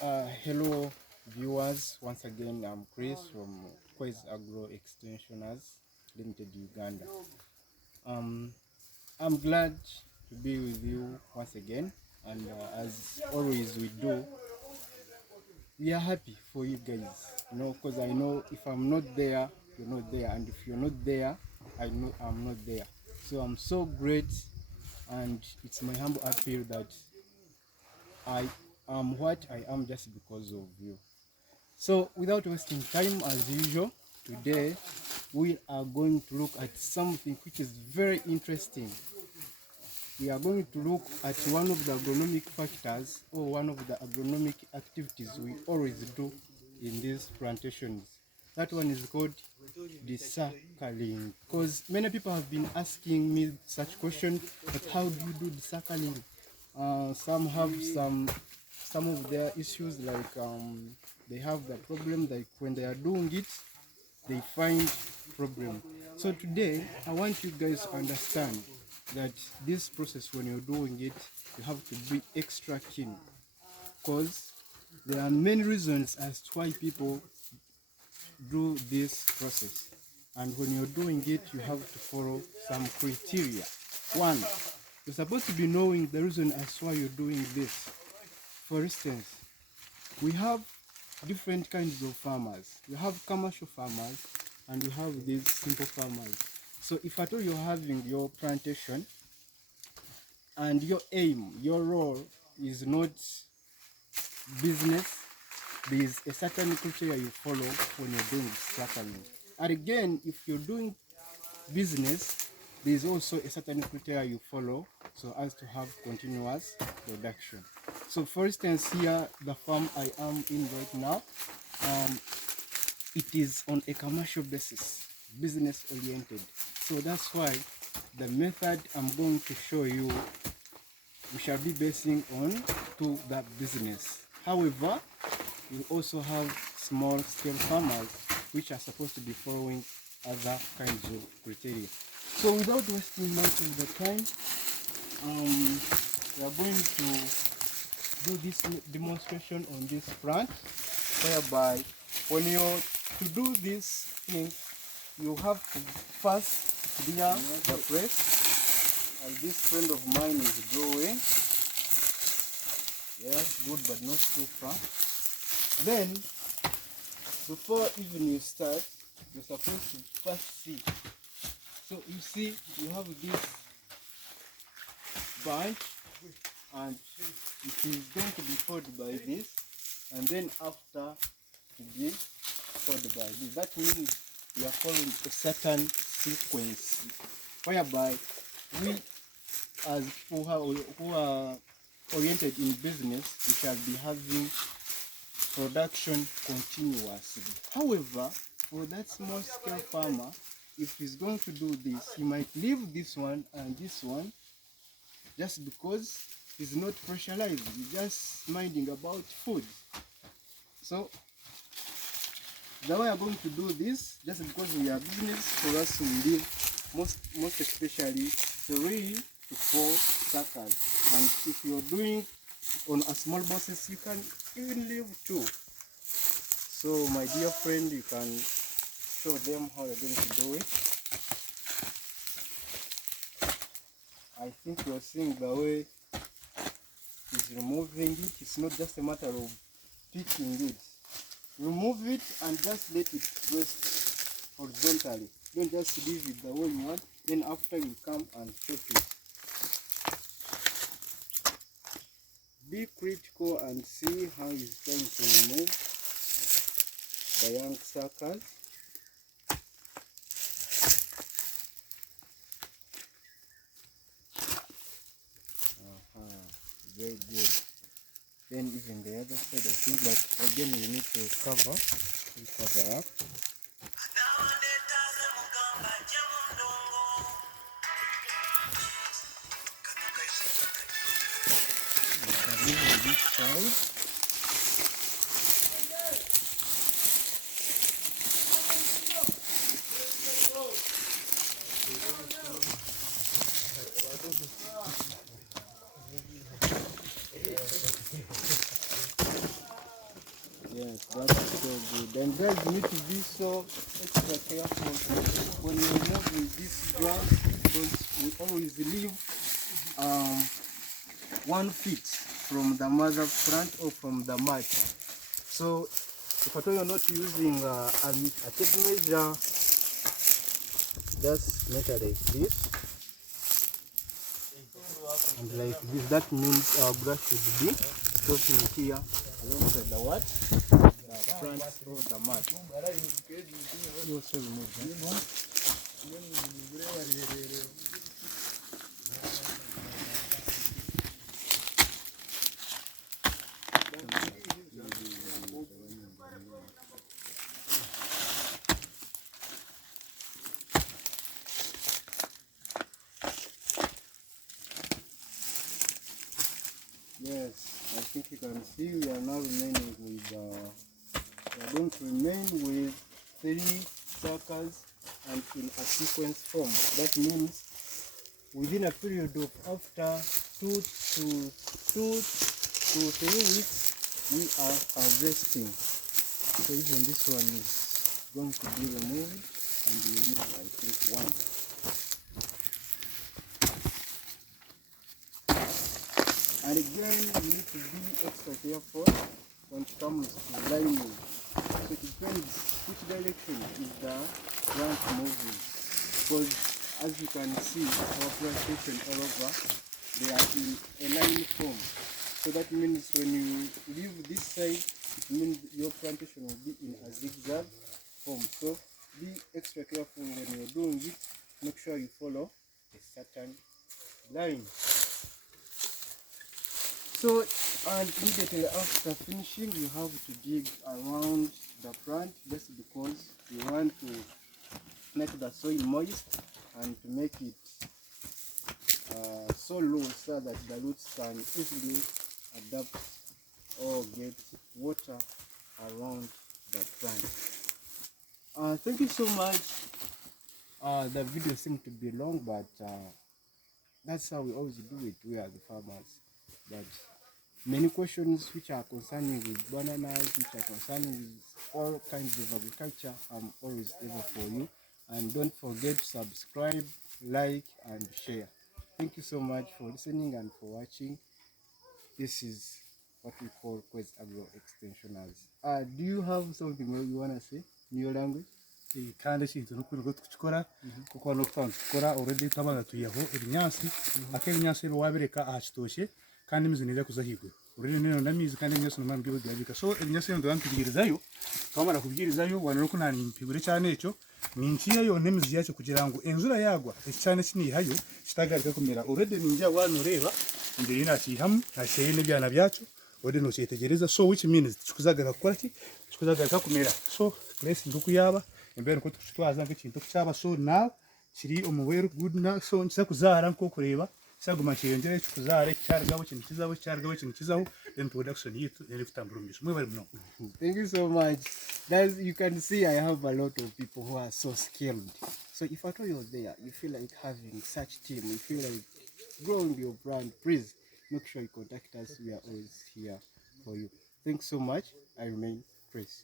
Hello viewers, once again I'm Chris from Kwezi Agro Extensioners Limited, Uganda. Um, I'm glad to be with you once again, and as always we do, we are happy for you guys, because I know if I'm not there, you're not there, and if you're not there, I know I'm not there. So I'm so great, and it's my humble appeal that I am what I am just because of you. So without wasting time, as usual, today we are going to look at something which is very interesting. We are going to look at one of the agronomic factors or one of the agronomic activities we always do in these plantations. That one is called desuckering. Because many people have been asking me such questions, but how do you do desuckering? Some have some of their issues, like they have the problem, like when they are doing it, they find problem. So today I want you guys to understand that this process, when you're doing it, you have to be extra keen, because there are many reasons as to why people do this process, and when you're doing it you have to follow some criteria. One, you're supposed to be knowing the reason as to why you're doing this. For instance, we have different kinds of farmers. We have commercial farmers and we have these simple farmers. So if at all you're having your plantation and your aim, your role is not business, there is a certain criteria you follow when you're doing suckling. And again, if you're doing business, there is also a certain criteria you follow so as to have continuous production. So for instance, here the farm I am in right now, it is on a commercial basis, business oriented. So that's why the method I'm going to show you, we shall be basing on to that business. However, you also have small scale farmers which are supposed to be following other kinds of criteria. So without wasting much of the time, we are going to do this demonstration on this plant, whereby when you're to do this thing, you have to first clear the press, as this friend of mine is growing. Yes, good, but not too far. Then, before even you start, you're supposed to first see. So you see, you have this bunch, and it is going to be followed by this, and then after to be followed by this. That means we are following a certain sequence, whereby we, as people who are oriented in business, we shall be having production continuously. However, for that small scale farmer, if he's going to do this, he might leave this one and this one just because he's not pressurized, he's just minding about food. So the way I'm going to do this, just because we are business, for us to leave most especially 3 to 4 suckers. And if you're doing on a small basis, you can even leave 2. So my dear friend, you can show them how you're going to do it. I think you're seeing the way he's removing it. It's not just a matter of picking it. Remove it and just let it rest horizontally. Don't just leave it the way you want. Then after you come and check it. Be critical and see how he's trying to remove the young suckers. Very good. Then even the other side of it, but again you need to cover up. You can leave this side. Yes, that's so good. And guys, you need to be so extra careful when you move with this grass because we always leave 1 feet from the mother plant or from the mat. So if at all you're not using a tape measure, just measure like this and like this. That means our grass should be stopping here alongside the what? The front of the mat. You also remove that one. Yes, I think you can see we are now remaining with we are going to remain with 3 circles and in a sequence form. That means within a period of after 2 to 3 weeks, we are harvesting. So even this one is going to be removed and we leave, I think, 1. And again, you need to be extra careful when it comes to lining. So it depends which direction is the plant moving. Because as you can see, our plantation all over, they are in a line form. So that means when you leave this side, it means your plantation will be in a zigzag form. So be extra careful when you're doing it. Make sure you follow a certain line. So, and immediately after finishing, you have to dig around the plant just because you want to make the soil moist and to make it so low so that the roots can easily adapt or get water around the plant. Thank you so much. The video seemed to be long, but that's how we always do it. We are the farmers. But many questions which are concerning with bananas, which are concerning with all kinds of agriculture, I'm always able for you. And don't forget to subscribe, like, and share. Thank you so much for listening and for watching. This is what we call Kwezi Agro Extensioners. Do you have something you want to say in your language? kandi ekintu nokwiruka tukikora kuko nokutanga tukikora already tabaga tuyaho ebinyansi ak'ebinyansi ebyo wabireka aha kitokye kandi emizi neeza kuza ahaiguru already neno n'amaizi kandi ebinyansi nomara nibyo bigabika so ebinyansi ebyo ntubigirizayo twamara kubigirizayo wanora oku nimpigura ekyana ekyo ninkiyayo n'emizi yakyo kugira ngu enjura yagwa ekyana kiniihayo kitagarika kumera already ningira wanoreeba mbere nakiihamu nakishayo n'ebyana byakyo already nokyetegereza so which means tikikuzagarika kukora ki tikikuzagarika kumera so place ndokuyaba embere ko tukitwaza nk'ekintu kukyaba so now kiri omuweru good now so nkiza kuzaara nko kureba saguma kiyongera ekikuzaara ekyarigabo kintu kizaho ekyarigabo kintu kizaho then production yitu eri kutambura omumiso mwe bari muno. Thank you so much. Guys, you can see I have a lot of people who are so skilled. So if at all you're there, you feel like having such team, you feel like growing your brand, please make sure you contact us. We are always here for you. Thanks so much. I remain Chris.